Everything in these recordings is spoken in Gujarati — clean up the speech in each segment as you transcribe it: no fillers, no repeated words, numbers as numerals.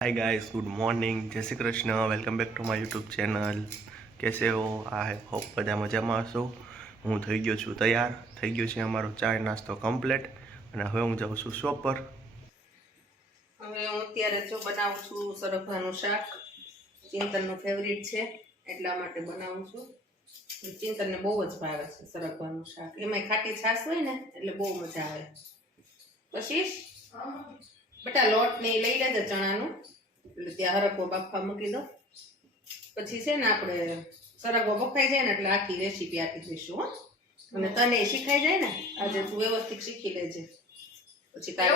हाय गाइस, गुड मॉर्निंग, जय Shri Krishna. Welcome back to my YouTube channel. કેસે હો? આઈ હોપ બધા મજામાં હશો। હું થઈ ગયો છું તૈયાર, થઈ ગયો છે અમારો ચાય નાસ્તો કમ્પ્લીટ અને હવે હું જાઉં છું શોપ પર। હવે હું અત્યારે જો બનાવું છું સરગવાનું શાક। ચિંતનનું ફેવરિટ છે એટલા માટે બનાવું છું। ચિંતનને બહુ જ ભાવે છે સરગવાનું શાક, એમાંય ખાટી છાશ હોય ને એટલે બહુ મજા આવે। પછી બેટા લોટ ને લઈ લેજે ચણાનું, એટલે ત્યાં હરકો બાફવા મૂકી દો। પછી છે ને આપણે સરગવો બફાઈ જાય ને એટલે આખી રેસીપી આપી દઈશું હો। અને તને શીખાઈ જાય ને આજે તું વ્યવસ્થિત શીખી લેજે। પછી તારે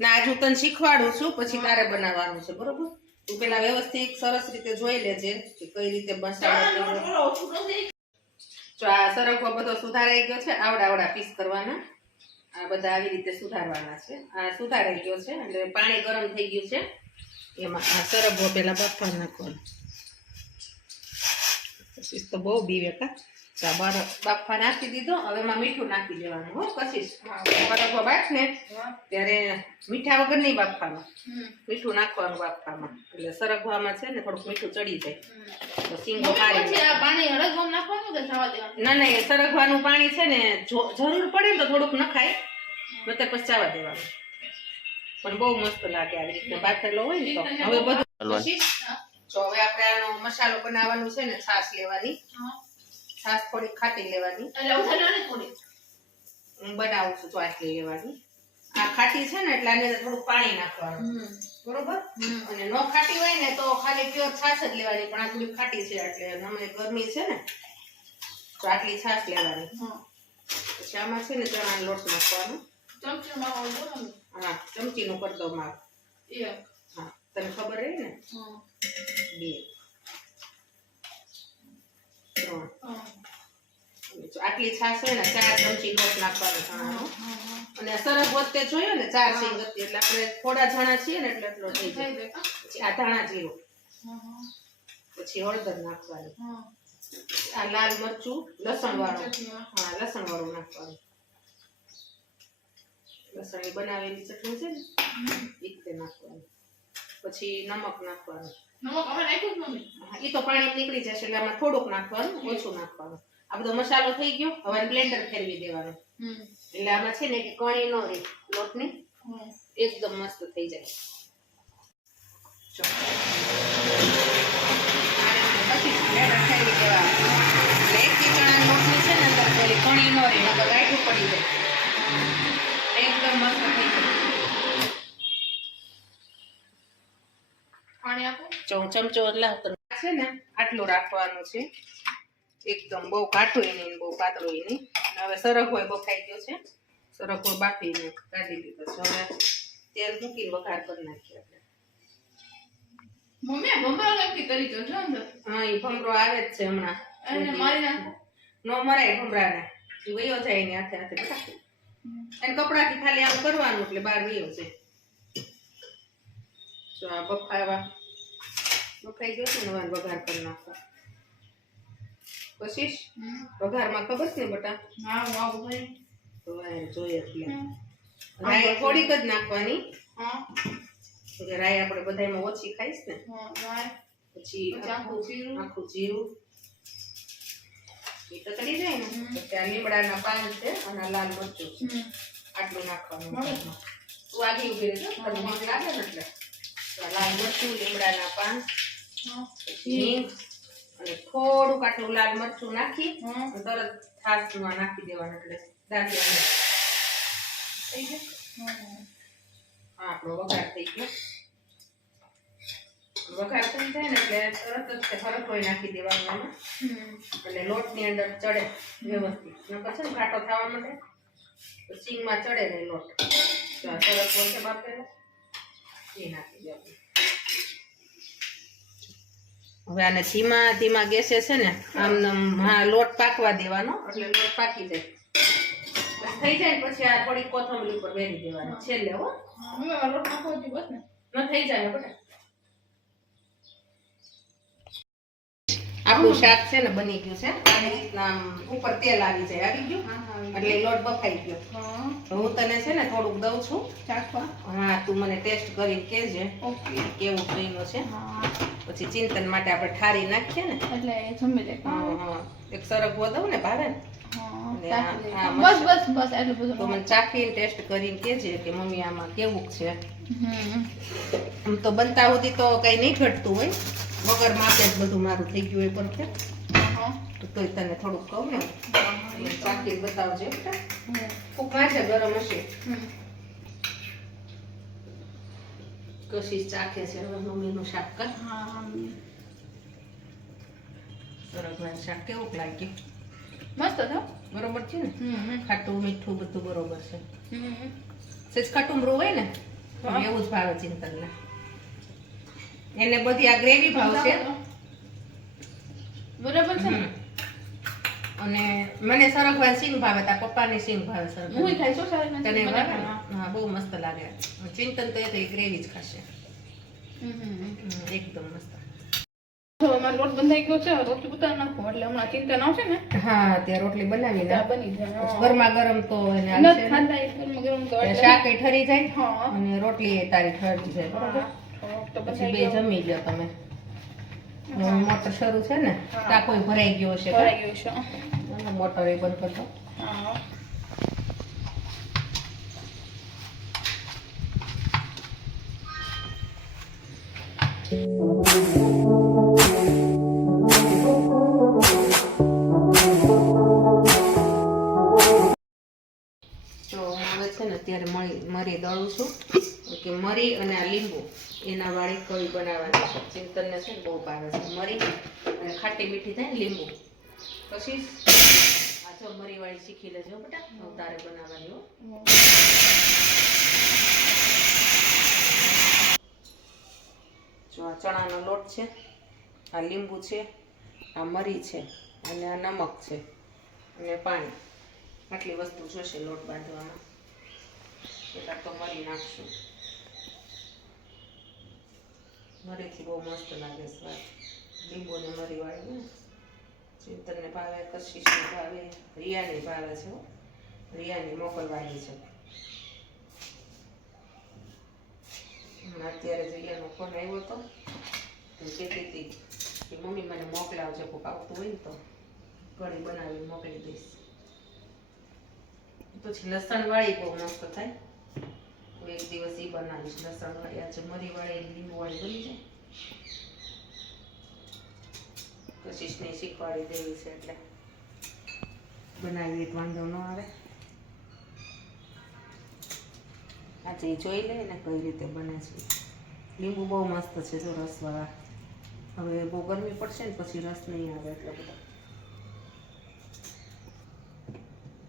ના આજ હું તને શીખવાડું છું, પછી તારે બનાવવાનું છે બરોબર। તું પેલા વ્યવસ્થિત સરસ રીતે જોઈ લેજે કે કઈ રીતે મસાલો। જો આ સરગવો બધો સુધારાઈ ગયો છે, આવડા પીસ કરવાના, આ બધા આવી રીતે સુધારવાના છે। આ સુધારાઈ ગયો છે એટલે પાણી ગરમ થઈ ગયું છે, એમાં આ સરગવો પેલા બફવા નાખવાનો। પછી તો બહુ બીવે કા બાફવા નાખી દીધો, હવે એમાં મીઠું નાખી દેવાનું હો। પછી સરગવો બાફ ને ત્યારે મીઠા વગર નહીં બાફવાનું, મીઠું નાખવાનું બાફવામાં, એટલે સરગવામાં છે ને થોડુંક મીઠું ચડી જાય। સિંગો ના ના, એ સરગવાનું પાણી છે ને જરૂર પડે ને તો થોડુંક નખાય, નતર પછી ચાવા દેવાનું, પણ બહુ મસ્ત લાગે આવી રીતે બાફેલો હોય ને તો। હવે બધું તો હવે આપણે આનો મસાલો બનાવવાનું છે ને, છાશ લેવાની, છાશ થોડી ખાટી લેવાની, હું બનાવું છું તો આટલી લેવાની। આ ખાટી છે ને એટલે આની અંદર થોડું પાણી નાખવાનું બરોબર, અને ન ખાટી હોય ને તો ખાલી પ્યોર છાશ જ લેવાની, પણ આ થોડી ખાટી છે એટલે અમે ગરમી છે ને તો આટલી છાશ લેવાની। પછી આમાં છે ને ચણાનો લોટ નાખવાનો, હા ચમચીનું કરી દો માપ, હા તને ખબર રહી ને, 2 3 આટલી છાશ હોય ને 4 ચમચી લોટ નાખવાનો ચણાનો, અને સરગ વચ્ચે જોયો ને 4 સિંગ હતી એટલે આપણે થોડા જણા છીએ ને એટલે એટલો થઈ જાય। પછી આ ધાણા જીરું, પછી હળદર નાખવાની, આ લાલ મરચું લસણ વાળું, હા લસણ વાળું નાખવાનું, લસણની બનાવેલી ચટણી છે ને એ નાખવાની। પછી નમક નાખવાનું, એ તો પાણી નીકળી જશે એટલે આમાં થોડુંક નાખવાનું, ઓછું નાખવાનું। આ બધો મસાલો થઈ ગયો, હવે બ્લેન્ડર ફેરવી દેવાનું, એટલે આમાં છે ને કે કણી ન રહે લોટની, એકદમ મસ્ત થઈ જાય। પછી બ્લેન્ડર ફેરવી દેવાનું, એટલે એક ચણાની લોટની છે ને અંદર પેલી કણી ન રહે, નકર ગાંઠું પડી જાય, એકદમ મસ્ત થઈ જાય। પાણી આપો, ચમચો છે ને આટલું રાખવાનું છે, એકદમ બહુ ઘાટું નહીં બહુ પાતળું નહીં। હવે સરગવો બફાઈ ગયો છે, સરગવો બાફીને કાઢી લીધો છે, હવે તેલ મૂકીને વઘાર કરી નાખીએ આપણે। મમ્મી ભમરો નક્કી કરી દો છો અંદર, હા એ ભમરો આવે જ છે હમણાં, એને મારી નાખો, નો મરાય ભમરાને, વયો જાય ને હાથે હાથે બેટા, એને કપડાથી ખાલી આમ કરવાનું એટલે બહાર વયો જાય। જો આ બફાઈ ગયો છે ને, વઘાર કરી નાખો। પછી વઘારમાં ખબર છે ને બેટા, હા વાવ ભાઈ તો જોઈએ એટલે રાઈ થોડીક જ નાખવાની, હા એટલે રાઈ આપણે બધાયમાં ઓછી ખાઈશ ને, પછી આખું જીરું એ તતડી જાય ને પછી આ લીમડાના પાન છે અને લાલ મરચું છે, આટલું નાખવાનું। તું આગળ ઉભી રહેજો, તને મગ લાગે ને એટલે લાલ મરચું, લીમડાના પાન, પછી અને થોડુંક આટલું લાલ મરચું નાખી તરત છાશમાં નાખી દેવાનું, એટલે દાંતિયા થઈ જાય। હા આપણો વઘાર થઈ ગયો, વઘાર થઈ જાય ને એટલે તરત જ હરકો નાખી દેવાનું એમાં, એટલે લોટની અંદર ચડે વ્યવસ્થિત, નકર છે ને ઘાટો થવા માટે તો સિંગમાં ચડે નહીં લોટ। સરસ હોય છે બાફેલો, એ નાખી દેવાનું। હવે આને ધીમા ગેસે છે ને આમ હા લોટ પાકવા દેવાનો, એટલે લોટ પાકી જાય, થઈ જાય પછી આ થોડી કોથમરી ઉપર વેરી દેવાની છેલ્લે હો, લોટ નાખવો બસ ને ન થઈ જાય બેટા। આપણું શાક છે ને બની ગયું છે આવી રીતના આમ ઉપર તેલ આવી જાય આવી ગયું એટલે લોટ બફાઈ ગયો તો હું તને છે ને થોડુંક દઉં છું ચાખવા. હા તું મને ટેસ્ટ કરીને કહેજે ઓકે. કેવું બન્યું છે હા પછી ચિંતન માટે આપણે ઠારી નાખીએ ને એટલે જમી લે. હા, એક સરગવો દઉં ને ભારે ને હા અને ચાખી લે. આ બસ બસ બસ એટલું તો બધું. મને ચાખીને ટેસ્ટ કરીને કહેજે કે મમ્મી આમાં કેવું છે હમ. આમ તો બનતા સુધી તો કઈ નહીં ઘટતું હોય વગર માપે જ બધું મારું થઈ ગયું હોય પરફેક્ટ હા. તો તોય તને થોડુંક કહું ને ચાખીને બતાવજે બેટા હમ. ખૂબ માથે ગરમ હશે હમ. કશી ચાખે છે હવે મમ્મીનું શાક કર હા સરગવાનું શાક કેવું લાગ્યું મસ્ત થયો. બરોબર છે ને હમ. ખાટું મીઠું બધું બરોબર છે હમ. સેજ ખાટુંબરું હોય ને તો હા. એવું જ ભાવે ચિંતનને એને બધી આ ગ્રેવી ભાવશે બરાબર છે ને. હમ. અને મને સરગવા સિંગ ભાવે તા પપ્પાની સિંગ ભાવે હું સરગવા ખાઈશું સારી તને નથી. ભાવે ને? હા બહુ મસ્ત લાગે ચિંતન તો એ તો ગ્રેવી જ ખાશે એકદમ મસ્ત તો અમારો લોટ બંધાઈ ગયો છે. રોટલી ઉતાર નાખો એટલે હમણાં ચિંતન આવશે ને હા ત્યાં રોટલી બનાવી ત્યાં ના બની જાય. ગરમા ગરમ તો એને નથી હાલશે ને. ખાતા એ ગરમ ગરમ તો ત્યાં એટલે. શાક એ ઠરી જાય હા. અને રોટલી એ તારી ઠરી જાય બરોબર થોડોક તો પછી બંધાઈ બે ગયો. જમી લ્યો તમે હવે મોટર શરૂ છે ને હા. ટાંકો ભરાઈ ગયો છે ભરાઈ ગયું છે. અને મોટર એ બંધ કરતો હા. તો હું હવે છે ને અત્યારે મરી દળું છું કે મરી અને આ લીંબુ એના વાળી કઢી બનાવવાની છે ચિંતનને છે ને બહુ ભાવે છે મરી અને ખાટી મીઠી થાય ને લીંબુ પછી આ જો મરી વાળી શીખી લેજો બેટા હું તારે બનાવવાની હો જો આ ચણાનો લોટ છે આ લીંબુ છે આ મરી છે અને આ નમક છે અને પાણી આટલી વસ્તુ જોશે લોટ બાંધવામાં એટલા તો મરી નાખશું મરીથી બહુ મસ્ત લાગે સ્વાદ લીંબુ ને મરી વાળી ને ચિંતનને ભાવે કશિશને ભાવે રિયાને ભાવે છે હો. રિયાને મોકલવાની છે અત્યારે રિયાનો ફોન આવ્યો હતો તો કહેતી હતી કે મમ્મી મને મોકલાવજો કોઈક આવતું હોય ને તો કઢી બનાવી મોકલી દઈશ પછી લસણ વાળી બહુ મસ્ત થાય હું એક દિવસ એ બનાવીશ લસણ વાળી આજે મરી વાળી લીંબુ વાળી બની જાય કશિશને શીખવાડી દેવી છે એટલે બનાવી વાંધો ન આવે આજે એ જોઈ લે ને કઈ રીતે બને છે લીંબુ બહુ મસ્ત છે જો રસવાળા હવે બહુ ગરમી પડશે ને પછી રસ નહીં આવે એટલો બધો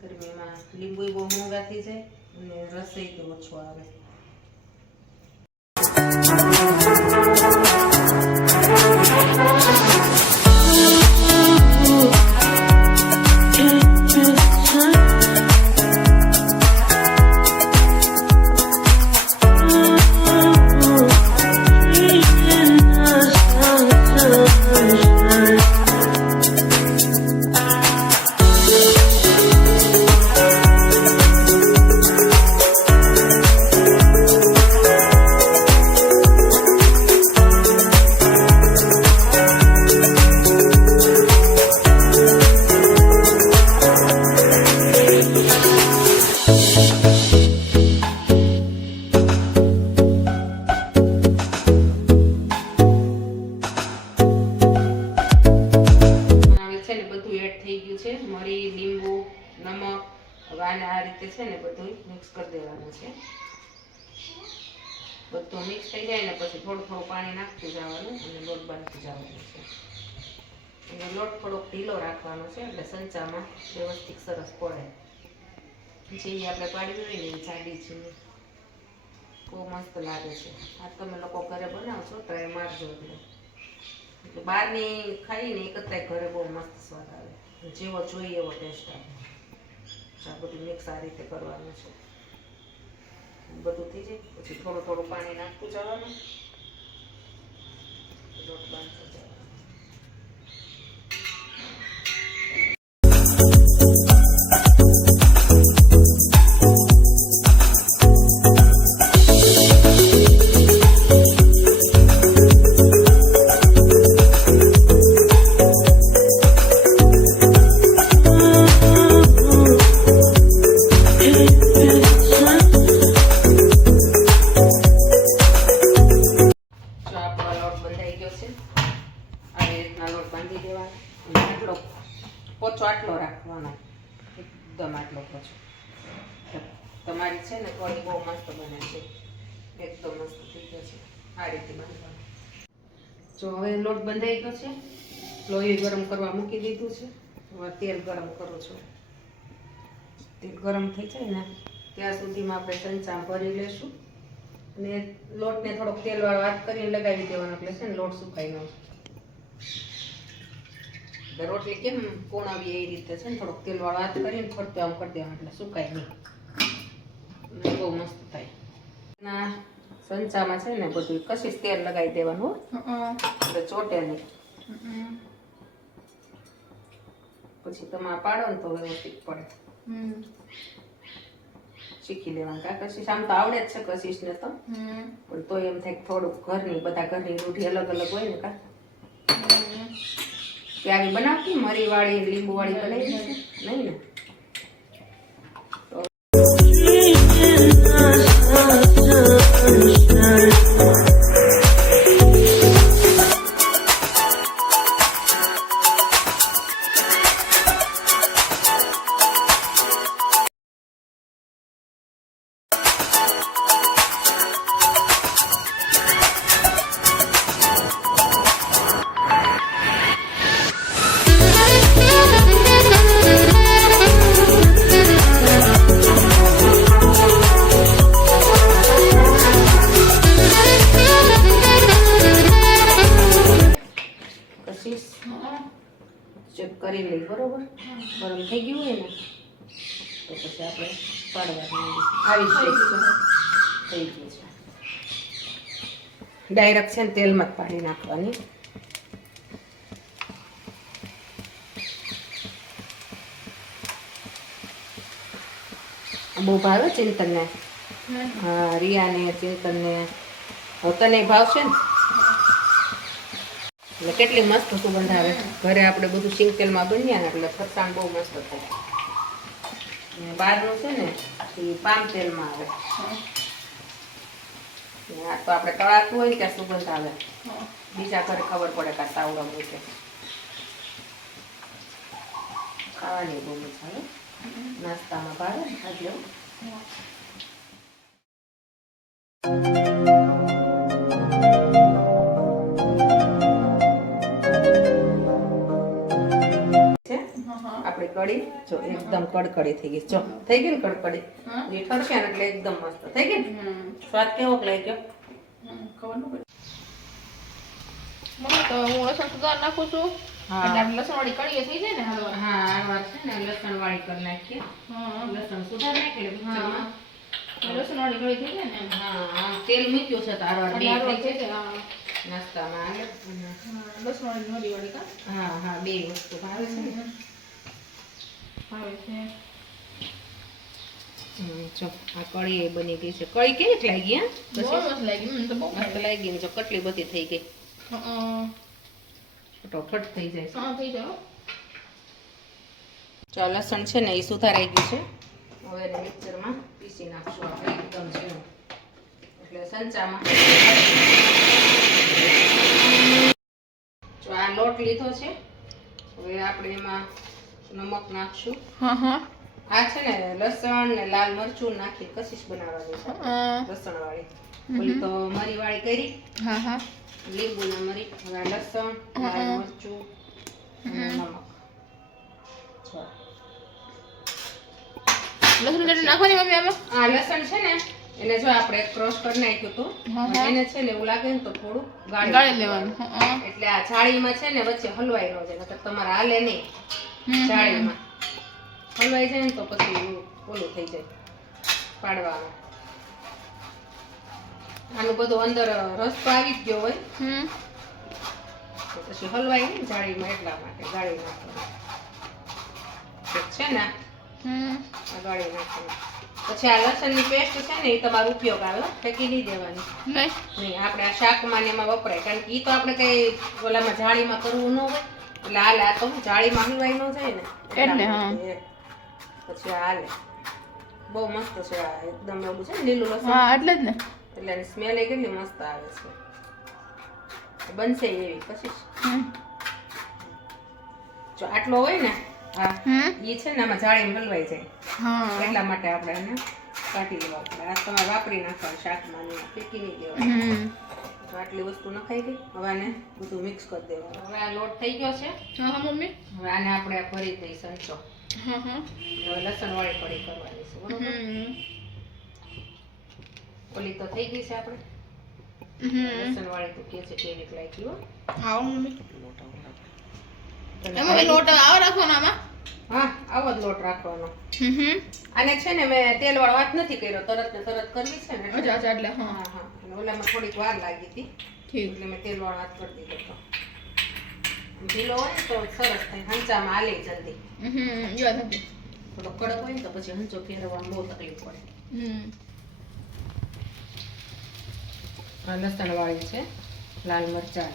ગરમીમાં લીંબુ બહુ મોંઘા થઈ જાય અને રસોઈ તો ઓછો આવે મરી લીંબુ નમક હવે આને આ રીતે છે ને બધું મિક્સ કરી દેવાનું છે બધું મિક્સ થઈ જાય ને પછી થોડું થોડું પાણી નાખતું જવાનું અને લોટ બાંધતું જવાનું છે અને લોટ થોડોક ઢીલો રાખવાનો છે એટલે સંચામાં વ્યવસ્થિત સરસ પડે જે આપણે પાડી હોય ને એ જાડી છે બહુ મસ્ત લાગે છે આ તમે લોકો ઘરે બનાવશો ટ્રાય મારજો એટલે બહારની ખાઈને એક જ ઘરે બહુ મસ્ત સ્વાદ આવે જેવો જોઈએ એવો ટેસ્ટ આવે આ બધું મિક્સ આ રીતે કરવાનું છે બધું થઈ જાય પછી થોડું થોડું પાણી નાખતું જવાનું લોટ બાંધતો જવાનું એકદમ મસ્ત થઈ ગયો છે આ રીતે બાંધવાનું. જો હવે લોટ બંધાઈ ગયો છે, લોહી ગરમ કરવા મૂકી દીધું છે. હવે તેલ ગરમ કરું છું. તેલ ગરમ થઈ જાય ને ત્યાં સુધીમાં આપણે ચમચા ભરી લેશું અને લોટને થોડોક તેલવાળો હાથ કરીને લગાવી દેવાનો એટલે છે ને લોટ સુકાઈ ન જાય. રોટલી કેમ કોણાવી એ રીતે છે ને થોડોક તેલવાળો હાથ કરીને ફરતો આમ કરી દેવાનો એટલે સુકાય નહીં અને બહુ મસ્ત થાય. ના સંચામાં છે ને બધું કશી તેલ લગાવી દેવાનું એટલે ચોટે નહીં. પછી તમે પાડો ને તો વ્યવસ્થિત પડે. શીખી લેવાનું કા કશીશ આમ તો આવડે જ છે કશીશ ને તો પણ તો એમ થાય થોડુંક ઘરની બધા ઘરની રૂઢી અલગ અલગ હોય ને કા આવી બનાવતી મરી વાળી લીંબુ વાળી બનાવી છે નહીં ને. ચેક કરી લઈ બરોબર ગરમ થઈ ગયું હોય ને તો પછી આપણે પાડવાનું આવી થઈ ગયું છે. ડાયરેક્ટ છે ને તેલમાં જ પાડી નાખવાની. બહુ ભાવે ચિંતનને. હા રિયાને ચિંતનને તને ભાવશે ને એટલે કેટલી મસ્ત સુગંધ આવે. ઘરે આપણે બધું સિંગ તેલમાં બન્યા ને એટલે ફરસાણ બહુ મસ્ત થાય. બહારનું છે ને એ પામ તેલમાં આવે. આ તો આપણે તળાતું હોય ને ત્યાં સુગંધ આવે. બીજા ઘરે ખબર પડે કે તાવડા મૂકે. ખાવાની બહુ મજા આવે. નાસ્તામાં ભાવે ખાઈ લેવું. આપણી કઢી જો એકદમ કડકડી થઈ ગઈ. જો થઈ ગઈ ને કડકડી એ ઠરશે ને એટલે એકદમ મસ્ત થઈ ગઈ ને. સ્વાદ કેવો લાગ્યો ખબર ન પડી. મમ્મી તો હું લસણ સુધાર નાખું છું. એટલે લસણ વાળી કઢી થઈ જાય ને હલવા. હા આ વાત છે ને લસણ વાળી કરી નાખીએ. લસણ સુધાર નાખી લે મિક્સરમાં. લસણ વાળી કઢી થઈ જાય ને. હા તેલ મૂક્યું છે તો આરવાર બે હારવાર થઈ થઈ જાય જાય. નાસ્તામાં આવે. લસણ વાળી મરી વાળી કા હા હા બે વસ્તુ ભાવે છે ને. ભાવે છે. જો આ કઢી એ બની ગઈ છે. કઢી કેવી લાગી? હા બહુ મસ્ત લાગી. મને તો બહુ મસ્ત લાગી. જો કેટલી બધી થઈ ગઈ. ફટોફટ થઈ જાય છે. હા થઈ જાય. જો લસણ છે ને એ સુધારાઈ ગયું છે. હવે એને મિક્સરમાં પીસી નાખશું આપણે એકદમ ઝીણું. એટલે સંચામાં જો આ લોટ લીધો છે. હવે આપણે એમાં નમક નાખશું. આ છે ને લસણ ને લાલ મરચું નાખી કશીશ બનાવવાની છે. લસણ વાળી ઓલી તો મરી વાળી કરી. લીંબુ ને મરી. હવે લસણ લાલ મરચું અને નમક. લસણ ચટણી નાખવાની મમ્મી આમાં? આ લસણ છે ને એને જો આપણે ક્રોસ કરી નાખ્યું હતું એને છે ને એવું લાગે ને તો થોડું ગાળી લેવાનું. એટલે આ જાળીમાં છે ને વચ્ચે હલવાઈ ન જાય નકર તમારે હાલે નહીં. જાળીમાં હલવાઈ જાય ને તો પછી ઓલું થઈ જાય પાડવાનું. આનું બધું અંદર રસ તો આવી જ ગયો હોય તો પછી હલવાઈ ને જાળીમાં એટલા માટે ગાળી નાખવાનું છે ને. આ ગાળી નાખવાનું પછી આ લસણની પેસ્ટ છે ને એ તમારો ઉપયોગ આવે. ફેંકી નહીં દેવાની. નહીં આપણે આ શાકમાં ને એમાં વપરાય કારણ કે એ તો આપણે કઈ ઓલામાં જાળીમાં કરવું ન હોય એટલે હાલે. આ તો જાળીમાં હલવાઈ ન જાય ને એટલે પછી હાલે. બહુ મસ્ત છે આ એકદમ ઓલું છે ને લીલું લસણ. એટલે જ ને. એટલે એની સ્મેલ એ કેટલી મસ્ત આવે છે. બનશે એવી પછી જો આટલો હોય ને હા એ છે ને આમાં જાળીમાં હલવાઈ જાય એટલા માટે આપણે એને કાઢી લેવા પડે. આ તમારે વાપરી નાખવાનું શાકમાં ને ફેંકી નહીં દેવાનું. તો આટલી વસ્તુ નખાઈ ગઈ. હવે આને બધું મિક્સ કરી દેવાનું. હવે આ લોટ થઈ ગયો છે. હા હા મમ્મી. હવે આને આપણે ભરી દઈ સંચો. હા હા. હવે લસણ વાળી કઢી કરવાની છે બરોબર. ઓલી તો થઈ ગઈ છે આપણે. લસણ વાળી તો કે છે કેવી લાગી હો. આવો મમ્મી. એમાં લોટ આવો રાખવાનો આમાં. હા આવો જ લોટ રાખવાનો. આને છે ને મેં તેલ વાળો વાત નથી કર્યો, તરત ને તરત કરવી છે ને. અચ્છા અચ્છા એટલે હા હા હા. અને ઓલામાં થોડીક વાર લાગી હતી ઠીક. એટલે મેં તેલ વાળો હાથ કરી દીધો હતો. ઢીલો હોય ને તો સરસ થાય, હંચામાં હાલે જલ્દી. યાદ હતી. થોડો કડક હોય ને તો પછી હંચો ફેરવવામાં બહુ તકલીફ પડે. આ લસણ વાળી છે, લાલ મરચાં.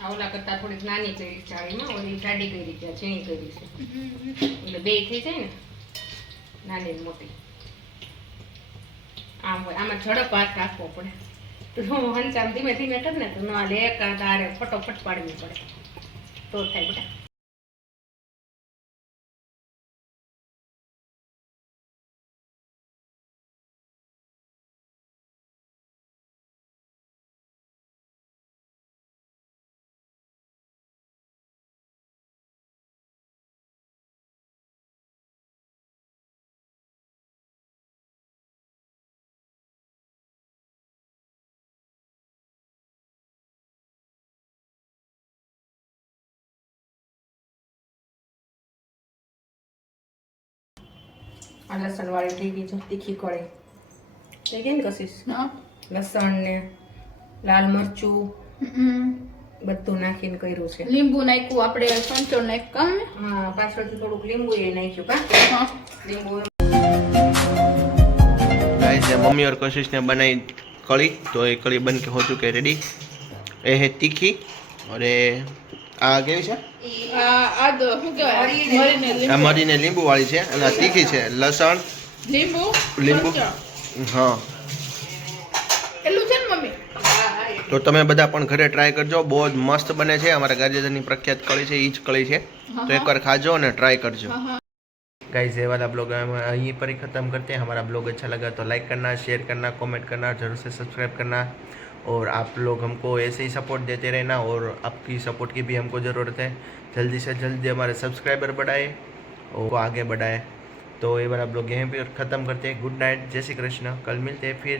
આ ઓલા કરતા થોડીક નાની કરી ચાળીમાં, ઓલી જાડી કરી છે, ઝીણી કરી છે. એટલે બે થઈ જાય ને, નાની ને મોટી. આમ હોય, આમાં ઝડપ હાથ રાખવો પડે. તો હંચામ ધીમે ધીમે કર ને તો ન હાલે, એક તારે ફટોફટ પાડવી પડે તો થાય બેટા. આ લસણ વાળી થઈ ગઈ છે, તીખી કળી થઈ ગઈ ને કશીશ. લસણ ને લાલ મરચું બધું નાખીને કર્યું છે. લીંબુ નાખ્યું આપણે, સંચળ નાખ્યું. હા પાછળથી થોડુંક લીંબુ એ નાખ્યું કા. લીંબુ गाइस ये मम्मी और कोशिश ने बनाई कड़ी, तो ये कड़ी बन के हो चुके हैं रेडी. ये है तीखी और ये आ કેવી છે આ શું કહેવાય, મરીને આ મરીને લીંબુ વાળી છે અને આ તીખી છે, લસણ લીંબુ. હા. એટલું છે ને મમ્મી. તો તમે બધા પણ ઘરે ટ્રાય કરજો, બહુ જ મસ્ત બને છે. અમારા ગાજરની પ્રખ્યાત કળી છે, એ જ કળી છે. तो एक बार खाजो और ट्राई करजो. गाइस ये वाला ब्लॉग हम यहीं पर ही ख़त्म करते हैं. हमारा ब्लॉग अच्छा लगा तो लाइक करना, शेयर करना, कमेंट करना, ज़रूर से सब्सक्राइब करना. और आप लोग हमको ऐसे ही सपोर्ट देते रहना और आपकी सपोर्ट की भी हमको ज़रूरत है. जल्दी से जल्दी हमारे सब्सक्राइबर बढ़ाए और आगे बढ़ाए. तो ये वाला ब्लॉग यहीं पर ख़त्म करते हैं. गुड नाइट, जय श्री कृष्ण. कल मिलते हैं फिर.